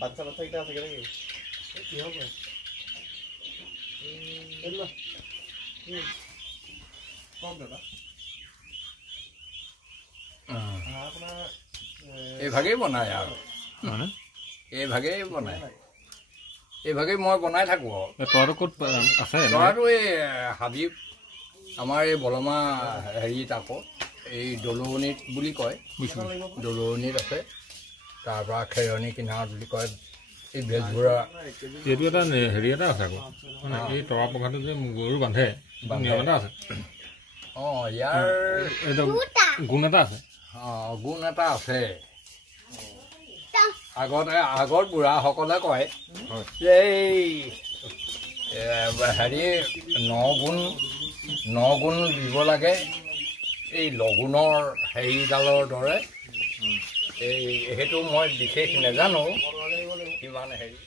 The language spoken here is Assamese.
বাচ্চা বাচ্চা কিটা আছে নাকি কি হবে কম দাদা এই ভাগেই বনায় আৰু মানে এই ভাগেই বনায় এই ভাগেই মই বনাই থাকোঁ আৰু তৰাটো ক'ত আছে তৰাটো এই হাবি আমাৰ এই বলমা হেৰিত আকৌ এই দলনিত বুলি কয় দলনিত আছে তাৰপৰা খেৰণি কিনাৰত বুলি কয় এই বেজবৰুৱা এইটো এটা হেৰি এটা আছে আকৌ মানে এই তৰা পঘাটো যে গৰু বান্ধে নিয়ম এটা আছে অঁ ইয়াৰ এইটো গুণ এটা আছে অঁ গুণ এটা আছে আগৰ বুঢ়াসকলে কয় যে এই হেৰি ন গুণ দিব লাগে এই লগুণৰ হেৰিডালৰ দৰে এই সেইটো মই বিশেষ নাজানো কিমান হেৰি